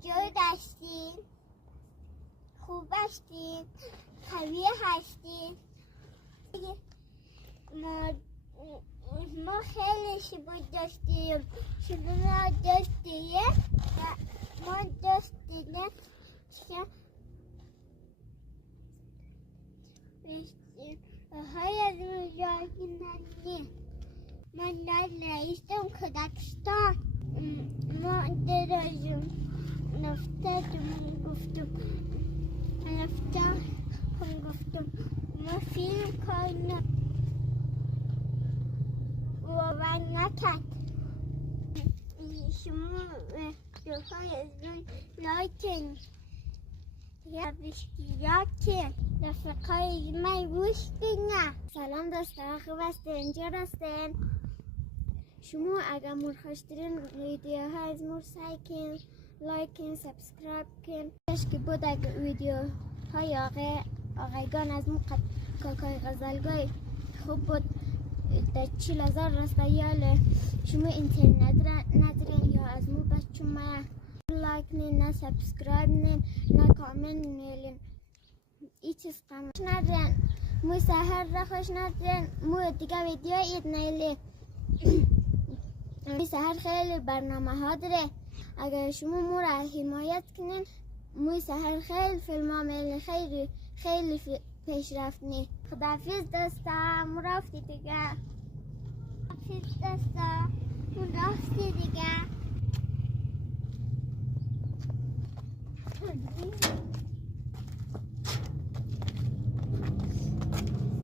کجا هستین؟ خوب هستین؟ قوی هستین؟ ما خیلی شبود داشتیم. شما داشتیم؟ ما داشتیم های از مجاهدین من در رئیسم کودکستان ما درازم نفتادم گفتم ما فیلم کنم باور نکرد شما دوهای از اون لایکن یا اشتراک رفقای من گوش بدن. سلام دوستا، خوب هستین؟ اینجا هستین؟ شما اگر مور خوش دارین ویدیوها از مور سعی کن لایک کن سابسکرایب کن که بود اگر ویدیوهای آقایگان از مور کاکای غزلگای خوب بود در 40,000 رستایال شما اینترنت ندارین یا از مور بچه ما لایک نین نه سابسکرایب نین نه کامنت نیلین ای چیز قمش ندارین مو سهر را خوش ندارین مو دیگه ویدیو اید نیلی مو سهر خیلی برنامه ها داره اگر شما مو را حمایت کنین مو سهر خیلی فیلم ها میلی خیلی پیشرفت نی. خداحافظ دوستا، مو رفتی دیگه. خداحافظ دوستا، مو رفتی دیگه.